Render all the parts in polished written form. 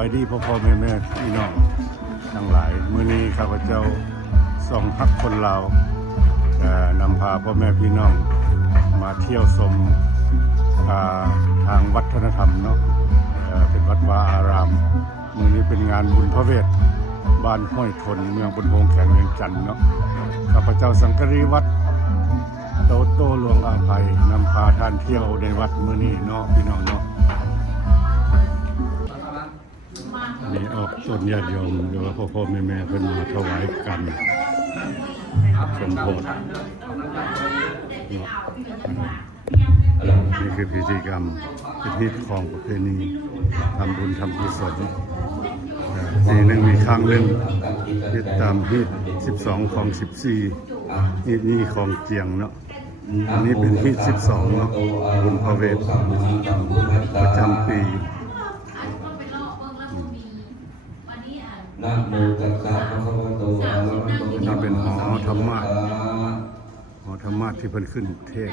ายดีพ่อแม่พี่น้องทั้งหลายมื้อนี้ข้าพเจ้าส่องพักคนลาวนำพาพ่อแม่พี่น้องมาเที่ยวชมทางวัฒนธรรมเนาะเป็นวัดวาอารามมื้อนี้เป็นงานบุญพระเวทบ้านห้วยทนเมืองบุญโฮงแขวงเวียงจันทน์เนาะข้าพเจ้าสังกรีวัดโตโตหลวงอาภัยนำพาท่านเที่ยวในวัดมื้อนี้เนาะพี่น้องเนาะนี่ออกต้นญาติโยมหรือว่าพ่อแม่เพิ่นมาถวายกันสมโภชนี่คือพิธีกรรมพิธีของประเพณีทำบุญทำกุศลปีหนึ่งมีครั้งหนึ่งติดตามฮีต12ของ14นี่ของเจียงเนาะอันนี้เป็นฮีต12เนาะบุญพระเวทประจำปีนะโมตัสสะภะคะวะโตอะระหะโตนี่เป็นหอธรรมะที่เพิ่นขึ้นเทศ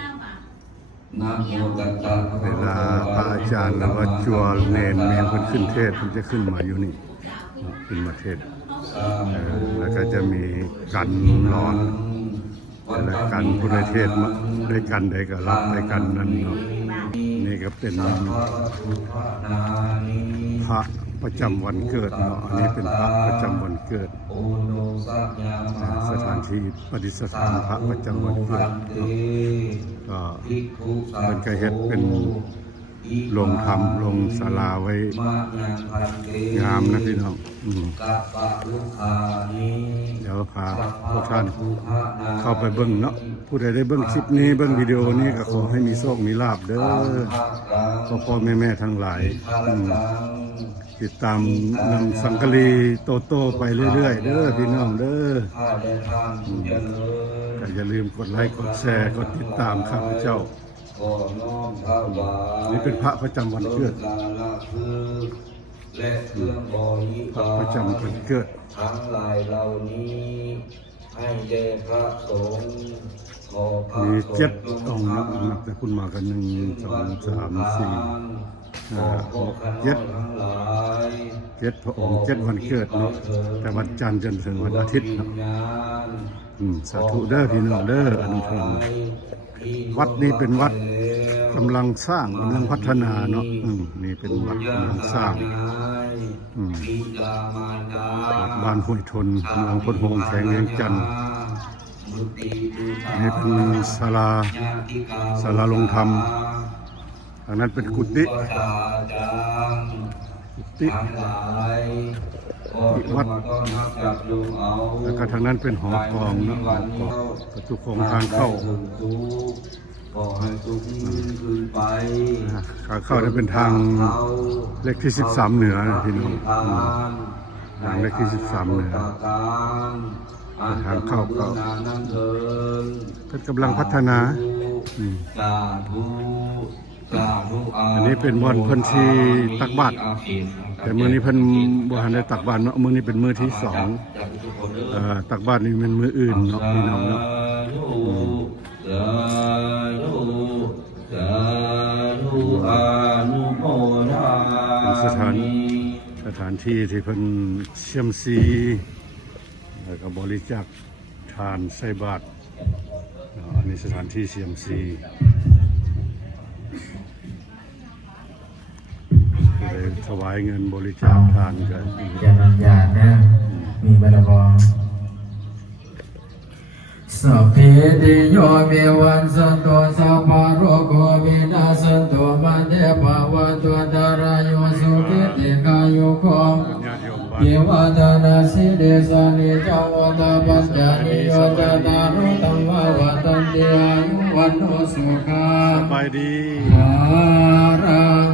นะโมตัสสะเวลาพระอาจารย์หรือว่าจัวเนนเมียนเพิ่นขึ้นเทศเพิ่นจะขึ้นมาอยู่นี่ขึ้นมาเทศแล้วก็จะมีกันร้อนและกันผู้ใดเทศมาได้กันใดก็รับได้กันนั้นเนาะนี่ก็เป็นพระประจำวันเกิดเนาะอันนี้เป็นพระประจำวันเกิดสถานที่ปฏิสถานพระประจำวันเกิดก็เป็นกระเฮ็ดเป็นลงธรรมลงศาลาไว้งามนะพี่น้องเดี๋ยวพาพวกท่านเข้าไปเบิ้งเนาะผู้ใดได้เบิ้งคลิปนี้เบิ้งวิดีโอนี้ก็ขอให้มีโชคมีลาภเด้อพ่อแม่ทั้งหลายติดตามนำสังกะรีโตไปเรื่อยๆเด้อพี่น้องเด้อก็อย่าลืมกดไลค์กดแชร์กดติดตามข้าพเจ้านี่เป็นพระประจำวันเกิดพระประจำวันเกิดทั้งหลายเหล่านี้ให้แด่พระสงฆ์มี7 องค์นับแต่คุณมากัน1 2 3 4 5 6 7พระองค์7วันเกิดเนาะแต่วันจันทร์จนถึงวันอาทิตย์เนาะสาธุเด้อพี่น้องเด้ออนุโมทนาวัดนี้เป็นวัดกำลังสร้างกำลังพัฒนาเนาะนี่เป็นวัดกำลังสร้างวัดบ้านห้วยทนเมืองพุทธโฮงแขวงเวียงจันทน์นี่เป็นศาลาลงธรรมทางนั้นเป็นกุฏิวัดแล้วก็ทางนั้นเป็นหอกองเนาะประตูของทางเข้าขาเข้าจะเป็นทางเลขที่13เหนือนะพี่น้องทางเลขที่13เหนือทางเข้าก็เป็นกำลังพัฒนาอันนี้เป็นวันเพิ่นที่ตักบาตรแต่มื้อนี้เพิ่นบ่ทันได้ตักบาตรเนาะมื้อนี้เป็นมื้อที่2ตักบาตรนี่เป็นมื้ออื่นเนาะพี่น้องเนาะเป็นสถานที่ที่เพิ่นเชื่อมซีแล้วก็บริจาคทานใส่บาตรอันนี้สถานที่เชื่อมซีถวายเงินบริจาคทานกันญาณนะมีบารมีสัพเพติโยวิวันสันโตสัพพะโรโควินาสันโตมันเตภาวะตุตารโยสุขิติกายุโกเยวาตานาสิเดสานิจาวตาปัญจานิโยตตารุตัมวะวัตันติอายุวันโนสุขังสบายดีหารัง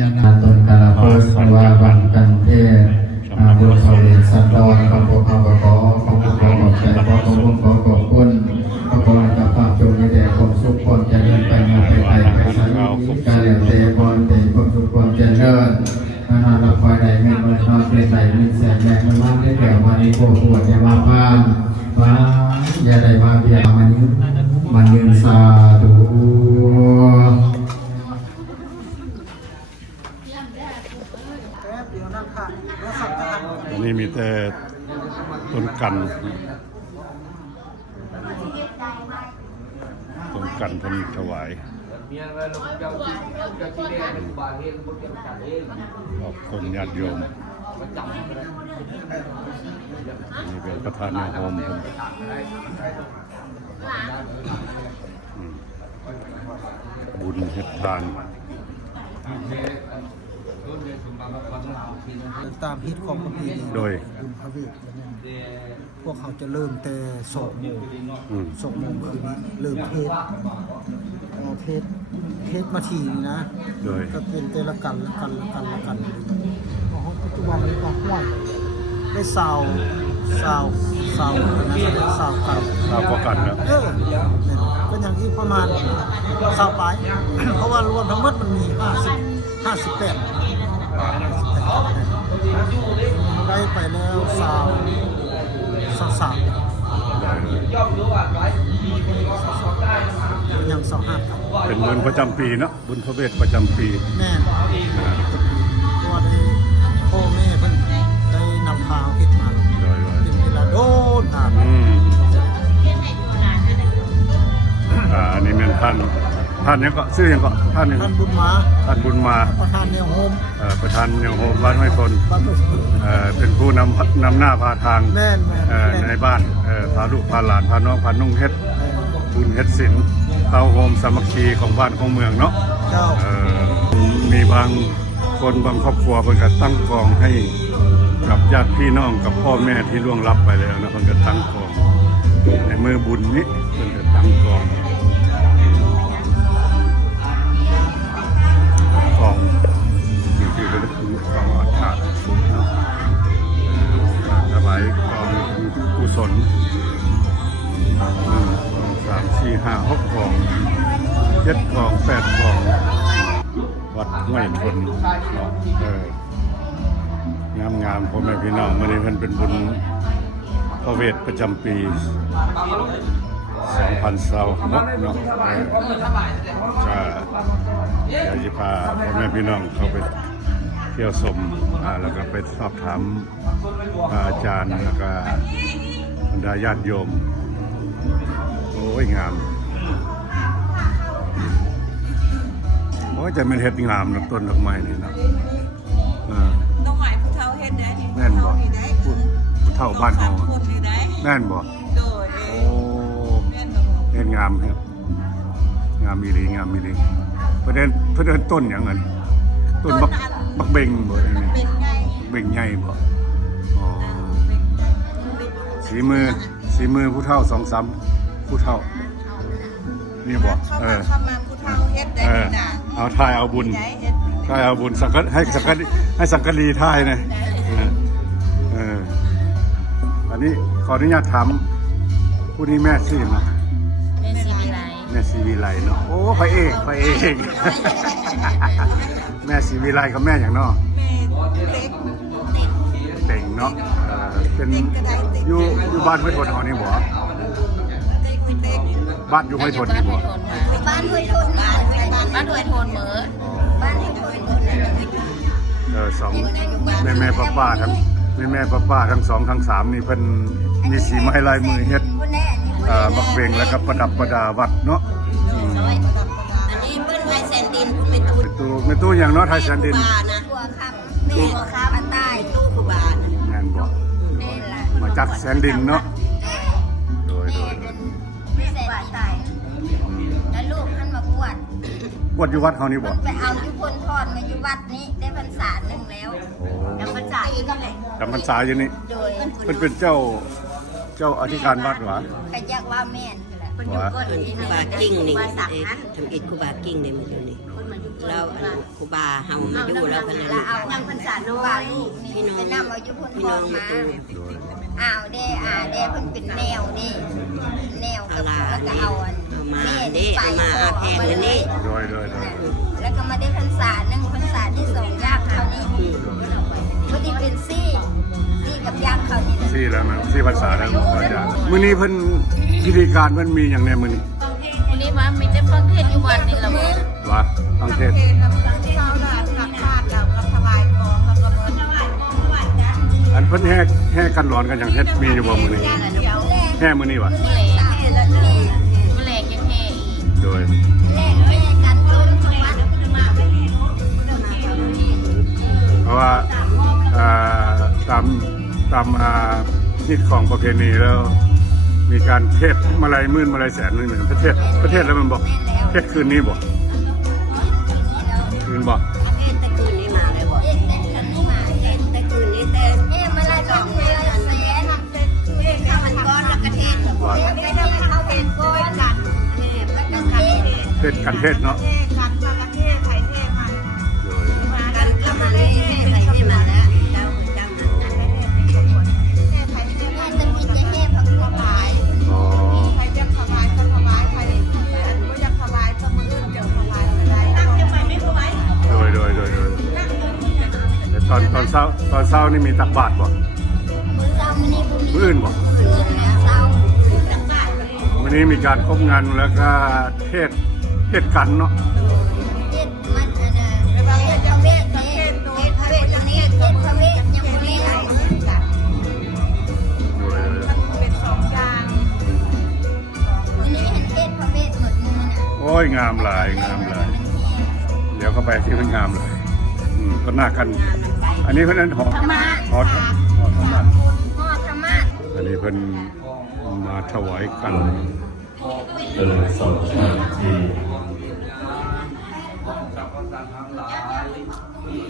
ยานาตนกาลโภสวาบังกันเทบุญเขาเรียนสันดอนขอบคุณขอบคุณขอบใจขอบคุณพระบรมภาพจงมีแด่ความสุขความเจริญไปมาไปสารการเรียนเตพรเตความสุขความเจริญนานาฝ่ายใดเงินเงินนอนเป็นใดมีแสงแรงมันมาได้แก่วันนี้โกปวดอย่ามาพานมาอย่าได้มาเบียดมันยืนสาธุ อันนี้มีแต่ต้นกันเพิ่นถวายขอบคุณญาติโยมนี่เป็นประธานในโฮมเพิ่นบุญเฮ็ดทาน ตามฮิตของประเพณี โดย บุญพระเวทพวกเขาจะเริ่มแต่2 โมง 2 โมงคืนนี้เริ่มเทศมาทีนี่นะ โดย ก็เป็นแต่ละกันของปัจจุบันนี้ก็ห้วยได้สาวกัน ทราบกันแล้ว เนี่ยก็อย่างที่ประมาณสาวปลาย เพราะว่ารวมทั้งหมดมันมี58ได้ไปแล้วสาวยัง25ครับ เป็นบุญประจำปีเนาะบุญพระเวทประจำปี แน่เพราะว่าได้พ่อแม่เพิ่นได้นำพาเฮ็ดมา โดย เป็นเวลาโดนนาน อันนี้เป็นท่านยังก็ชื่อยังก็ท่านยัง ท่านบุญมา ท่านบุญมา ประธานแนวโฮม ประธานยังโฮมบ้านห้วยคน บ้านผู้ เป็นผู้นำหน้าพาทาง แม่น ในบ้านพาลูกพาหลานพาน้องพานุ่งเฮ็ดบุญเฮ็ดศิลป์เตาโฮมสามัคคีของบ้านของเมืองเนาะ เจ้า มีบางคนบางครอบครัวเพิ่นก็ตั้งกองให้กับญาติพี่น้องกับพ่อแม่ที่ล่วงลับไปแล้วนะเพิ่นก็ตั้งกองในมือบุญนี้เพิ่นก็ตั้งกองนี่คือเป็นกองอัฐิเนาะถวายกองกุศล1 2 3 4 5 6กอง7กอง8กองวัดห้วยทนเนาะงามพ่อแม่พี่น้องมื้อนี้เพิ่นเป็นบุญพระเวทประจำปี2026เนาะก็อยากจะพาพ่อแม่พี่น้องเข้าไปเที่ยวชมแล้วก็ไปสอบถามอาจารย์แล้วก็บรรดาญาติโยมโอ้ยงามโอ้ยจะเป็นเฮ็ดงามนะต้นดอกไม้นี่เนาะต้องหมายผู้เฒ่าเฮ็ดได้นี่ แม่นบ่ นี่ได้ ผู้เฒ่าบ้านเฮา คนนี่ได้ แม่นบ่ โดย โอ้ แม่นบ่ เฮ็ดงามเฮ็ดงามอีหลีเพิ่นเดินต้นหยังอันต้นบักเบงบ่อันนี้ เป็นไง เบงใหญ่บ่อ๋อสีมือผู้เฒ่า2-3ผู้เฒ่านี่บ่เข้ามาผู้เฒ่าเฮ็ดได้นี่นะ เอาทายเอาบุญ ได้เฮ็ด ทายเอาบุญให้สังกะรีทายนะอันนี้ขออนุญาตถามผู้นี้แม่ชื่อนะ แม่สิวิไล แม่ศรีวิไลเนาะโอ้พระเอกแม่ศรีวิไลกับแม่อย่างเนาะ แม่เล็ก เต่งเนาะเป็นอยู่บ้านห้วยทนเฮานี่บ่ เล็ก บ้านอยู่ห้วยทนนี่บ่ บ้านห้วยทนบ้านห้วยทนเหมือบ้านห้วยทน สองแม่ป้าทั้งแม่ป้าทั้ง2ทั้ง3นี่เพิ่นมีสีไม้ลายมือเฮ็ดบักเบงแล้วก็ประดับประดาวัดเนาะ อันนี้เพิ่นไทยแซนดินเป็นตู้ เป็นตู้อย่างเนาะไทยแสนดิน นะตัวครับแม่ครับอันใต้ตู้ครูบานะ แม่นบ่ นี่ล่ะ มาจากแสนดินเนาะโดย ไม่ใส่บาตายแล้วลูกท่านมาบวช วัดอยู่วัดเฮานี่บ่ ไปเอายุพลพรมาอยู่วัดนี้ได้พรรษาหนึ่งแล้วจำพรรษาอีกนั่นแหละ จำพรรษาอยู่นี่ โดย เพิ่นเป็นเจ้าอธิการวัดหวะ ขยักว่าแม่นแหละคนอยู่ก้นอินบากิ้งนี่สักนั้น ทำอิฐคูบากิ้งเนี่ยมันอยู่นี่ คนมาอยู่ เราคูบาเฮามาอยู่เรากัน แล้ นะ วเอายังพรรษาโน้ว่าลูกนี่ไปนำเอายุพลพรมาอ้าวเด้เพิ่นเป็นแนวนี่แนวกับแล้วก็เอาอันแม่ไปเอามาเลย โดย แล้วก็มาได้พรรษาหนึ่งพรรษาที่2ยากเขานี่พอดีเป็นซี่กับยากเขานี่ ที่แล้วนะที่ภาษาแล้วอาจารย์มื้อนี้เพิ่นพิธีการเพิ่นมีอย่างแน่มื้อนี้ วันนี้ว่ามีแต่ฟังเทศอยู่วันนี่ละมื้อ วะฟังเทศน์ เช้าละกับพาดกับถวายของกับกระเบิด เพิ่นแห่กันร้อนกันอย่างเฮ็ดมีอยู่บ่มื้อนี้แห่มื้อนี้วะ เมื่อแรกยังแห่อีก โดย แรกแห่กันต้นทุกวัน เพราะว่าตามฮิตของประเพณีแล้วมีการเทศมาลัยหมื่นมาลัยแสนนึงเหมือนประเทศแล้วมันบอกเทศคืนนี้บอกคืนบอก เฮ็ดแต่คืนนี้มาเลยบ่ เอ็ดแต่กันนี่มา เฮ็ดแต่คืนนี้แต่ แห่มาลายเป็นเมืองแสนเฮ็ดข้าวมันก้อนแล้วก็เทศเฮ็ดไม่ได้เข้าเทศก้อนกันแล้วก็เทศ เทศกันเทศเนาะ กันแล้วก็เทศไผ่เทศมัน โดย กันก็มาเลยใส่ให้มาแล้วเจ้าจังนั้น ไผ่เทศมันจะมีจะเทศผักบัวผาย อ๋อ ใครจะถวายก็ถวายใครก็อยากถวายก็มืออื่นจะถวายอะไรตั้งยังไงไม่ถวาย แต่ตอนเช้านี่มีตักบาตรบ่ มื้อเช้ามื้อนี้บ่มี มื้ออื่นบ่ มื้อแล้วเช้า วันนี้มีการครบงานแล้วก็เทศกันเนาะ เฮ็ดมันอันน่ะเฮ็ดพระเวทเฮ็ดพระเวทตรงนี้เฮ็ดพระเวทยังบ่มีอะไร โดย เป็นสองอย่าง มื้อนี้เห็นเฮ็ดพระเวทหมดมือน่ะ โอ้ยงามหลายเดี๋ยวเข้าไปที่มันงามเลยก็น่ากัน อันนี้เพิ่นนั้นหอธรรมะ ฮอดธรรมะ อันนี้เพิ่นมาถวายกัน สองชาติ ที่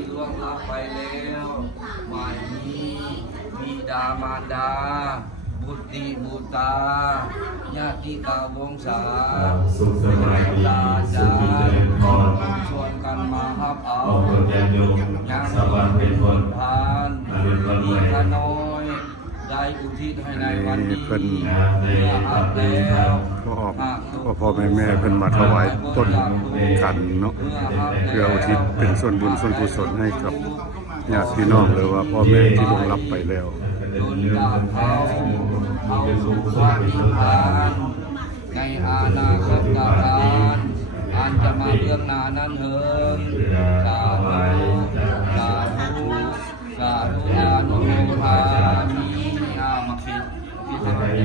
ล่วงลับไปแล้วไม่มีบิดามารดา บุตรีบุตาญาติกาวงศา สุขสบายดีสุขเจริญพร ชวนกันมาฮับเอา ขอบคุณญาติโยม ยัง สวัสดิ์เป็นผล ทาน อรุณวันใหม่ อีกขน้อยได้อุทิศให้ในวันนี้ เพิ่น เพื่ออัพแล้ว พ่อแม่เพิ่นมาถวายต้นกันเนาะเพื่ออุทิศเป็นส่วนบุญส่วนกุศลให้กับญาติพี่น้องหรือว่าพ่อแม่ที่ล่วงลับไปแล้ว ดุลดาเขาเอาสุขวัติทานในอาณาคตการอันจะมาเบื้องหน้านั้นเหินสาธุสาธุสาธุอนุโมทามิอามาคิดที่จะเป็น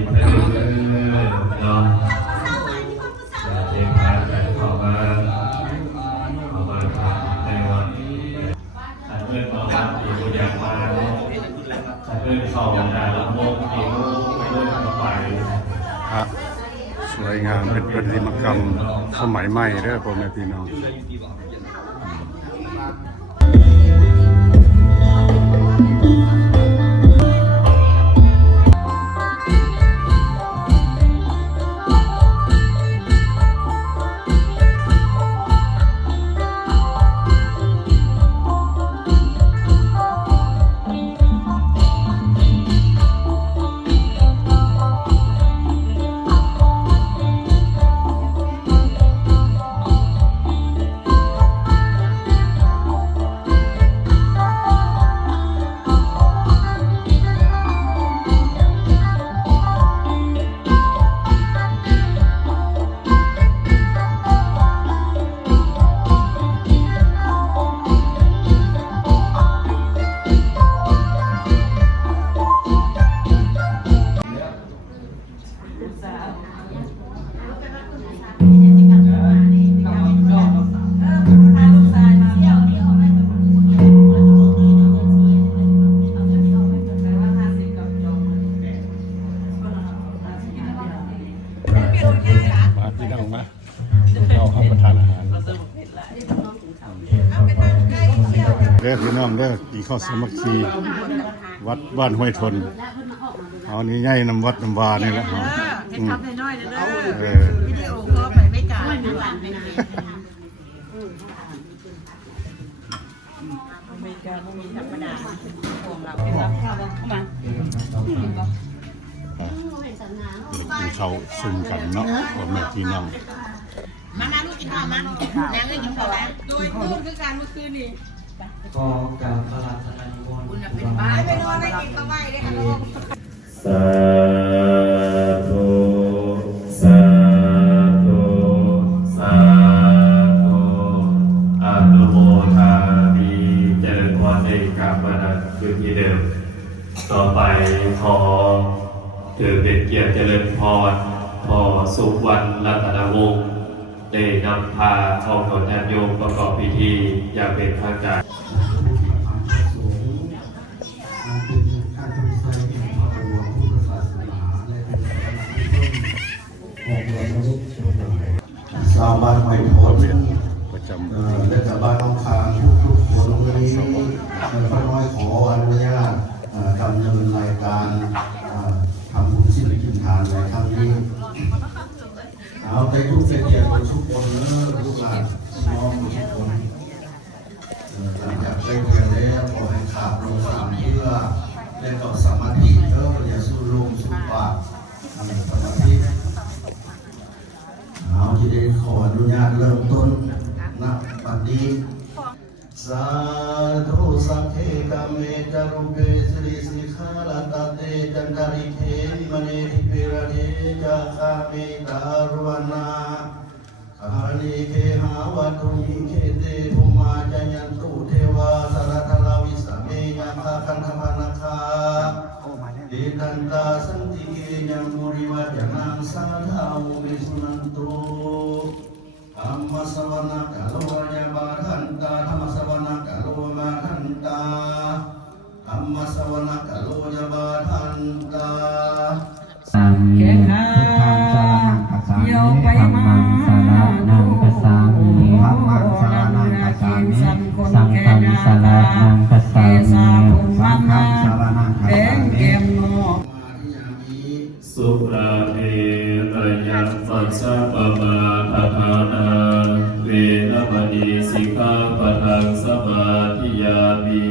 เนาะเทพากันเข้ามาในวันถ้าเพื่อนมาวัดอีกคนอยากมาถ้าเพื่อนเข้ามาละโมกอีกเพื่อนก็ไป พระสวยงามเป็นประติมากรรมสมัยใหม่เด้อพ่อแม่พี่น้อง มาพี่น้องมาเราเข้าประทานอาหารเด้อพี่น้องเด้อกินข้าวสามัคคีวัดบ้านห้วยทนเอานี่ง่ายนำวัดนำวานี่แหละ ให้ทำน้อยๆนะเด้อ เออ วิดีโอคอลไปไม่กล้าไม่กล้าไม่มีธรรมดาห่วงเราเป็นรับข้าวเข้ามา กินข้าวซุ่มกันเนาะพ่อแม่พี่น้อง มาลูกกินข้าวมาแม่เลยกินข้าวแล้วโดยตู้คือการเมื่อคืนนี่ ก็การพระราชนิมนต์ คุณเป็นบ้าไปนอนได้กินข้าวไว้ได้ค่ะลูก สาธุสาธุสาธุอนุโมทามิเจริญพรในกรรมนั้นคือที่เดิม ต่อไปพอถือเป็นเกียรติเจริญพรพอสุวรรณรัตนวงศ์ได้นำพาทองหล่อญาติโยมประกอบพิธีอย่างเป็นทางการ ชาวบ้านหอยโพน ประจำ และชาวบ้านน้องคางทุกคนวันนี้ป้าน้อยขออนุญาตดำเนินรายการทำบุญศิลกินทานในครั้งนี้เอาใจทุกเกียรติทุกคนลูกหลานน้องทุกคนหลังจากได้เรียนแล้วขอให้ขาดลงสามเพื่อได้กับสมาธิอย่าสู้ลมสู้ปากสมาธิเอาที่ได้ขออนุญาตเริ่มต้นณบัดนี้สาธุสังฆกาเมจารุเปสิริสิกขาลตเตจันทริเทมณีทิเปรเทจาคาเมตารุวนาอานิเคหาวัตุมิเคเตภุมาจายันตุเทวาสารทลาวิสเมยาคาคันธพานาคาเดตันตาสันติเกยังมุริวะจนังสาธาวุมิสุนันตุธรรมสวนาคาโลยาบาทันตาธรรมสวนาคาโลมาทันตาธรรมสวนาคาโลยาบาทันตาแข่งหาโยไปมาสาระนังกสามีธรรมังสาระนังกสามีสังฆังสาระนังกสามีสังฆังสาระนังกสามีสุราเมรยะมัสสะปะมาทฐานาเวรมณีสิกขาปะทังสมาธิยามิ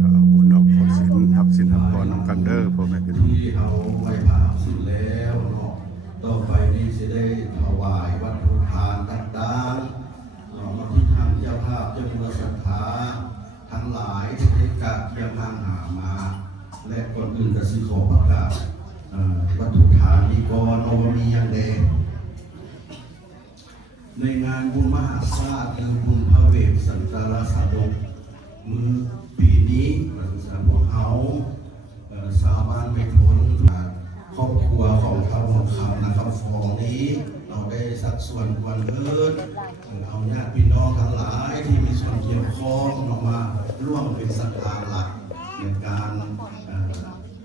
เอาบุญเอาผลศีลทับศีลทับพรนำกันเด้อพ่อแม่พี่น้อง ที่เอาไว้ผ่าสิ้นแล้วเนาะต่อไปนี้จะได้ถวายวัตถุทานต่างๆมาที่ทางเจ้าภาพเจ้าเมืองศรัทธาทั้งหลายที่ได้กะเทียมทางหามา และก่อนอื่นก็สิขอประกาศวัตถุทานนี้ก่อนเอาว่ามีอย่างใดในงานบุญมหาชาติคือบุญพระเวทสันตารสาดกมือปีนี้สำหรับเขาชาวบ้านไม่พ้นครอบครัวของเท้าทองคำนะครับฟองนี้เราได้สักส่วนควรเลิศเอาญาติพี่น้องทั้งหลายที่มีส่วนเกี่ยวข้องออกมาร่วมเป็นศรัทธาหลักในการ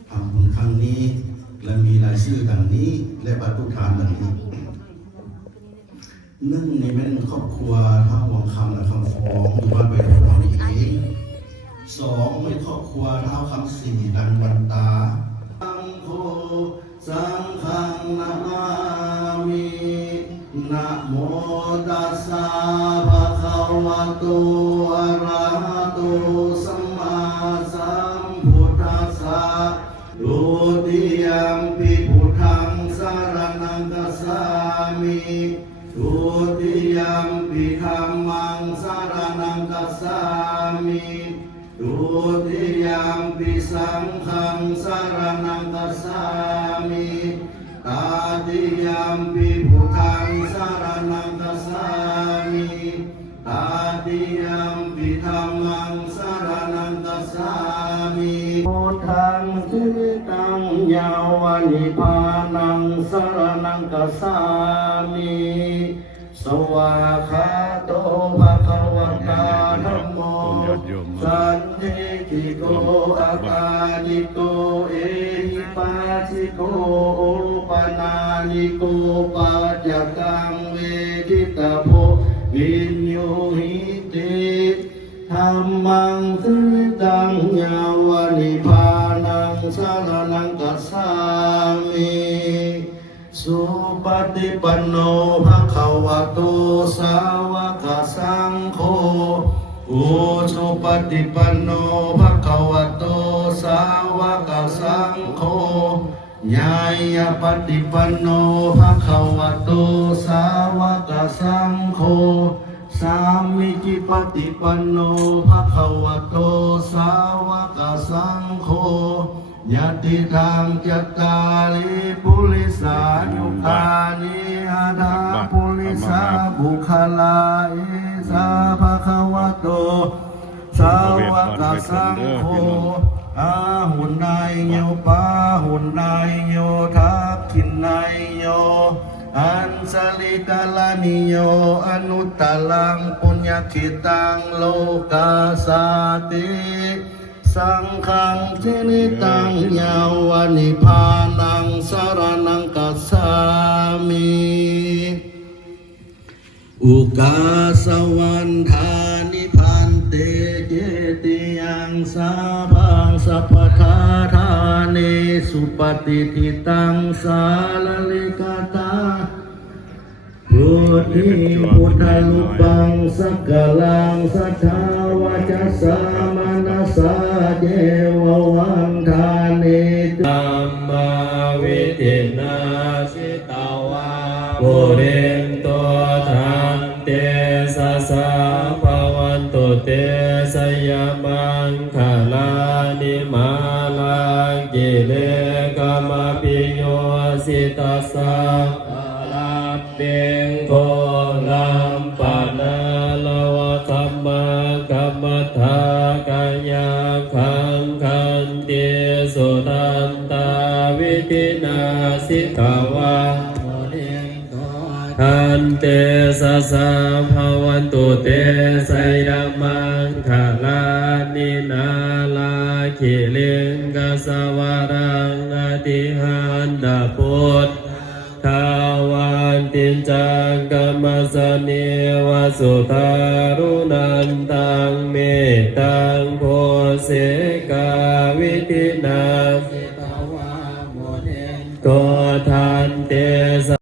ทำบุญครั้งนี้และมีรายชื่อดังนี้และวัตถุทานดังนี้นึ่งในแม่นครอบครัวเท้าทองคำและคำฟองอยู่บ้านใบทองนี้เองสองไม่ครอบครัวเท้าคำสี่ดังวันตาสังโฆสังฆังนามามินะโมตัสสะภะคะวะโตอะระหะโตสัมมาสัมพุทธัสสะดุติยัมปิพุทธังสรณังคัจฉามิดุติยัมปิธัมมังสรณังคัจฉามิดุติยัมปิสังฆังสรณังคัจฉามิตาติยัมปิพุทธังสรณังคัจฉามิตาติยัมปิธัมมังสรณังคัจฉามิพุทธังสิตังยาวนิพานังสรณังคัจฉามิสวากขาโตภะคะวะตาธัมโมสันทิติโกอาคานิโกเอหิปัสสิโกโอปนานิโกปัจจตังเวทิตาโพวิญโยหิติธัมมังสิตังยาวนิพานังสรณังคัจฉามิสุปฏิปันโนภะคะวะโตสาวกสังโฆโอสุปฏิปันโนภะคะวะโตสาวกสังโฆญาญาปฏิปันโนภะคะวะโตสาวกสังโฆสามิจิปฏิปันโนภะคะวะโตสาวกสังโฆยะติทังจัตตาริปุริสานุกานิอาดาปุริ มิสาบุคลาเอสาภะคะวะโตสาวกสังโฆอาหุนายโยปาหุนายโยทักขินนายโยอันสลิกาลานิโยอนุตตลังปุญญคิตังโลกาสาติสังฆังเจนิตังยาวานิพานังสารนังกัสสามิอุกาสวันทานิพันเตเจติยังสาพังสัพพทาธาเนสุปฏิทิตังสาลลิกาตาพุทธิพุทธานุปังสักกลังสัทธาวาจัสสามานัสสาเจววันทาเนตัมมาวิตินาสิตาวาปุเรนโตทันเตสะสะภวันตุเตสยามังคลานิมาลังกิเลกามปิโยสิตัสสะเบงโกลัมปะนาลวะคัมมะกัมมะทากายาคังคันติสุตันตาวิตินาสิกาวะทันเตสะสะภาวันตุเตสยามังคลานินาลาคิลิงกัสวารังอติหันดาพุทธทาวันตินจังกัมมสเนวสุทารุนันตังเมตังโพเสกาวิตินาโกทันเตส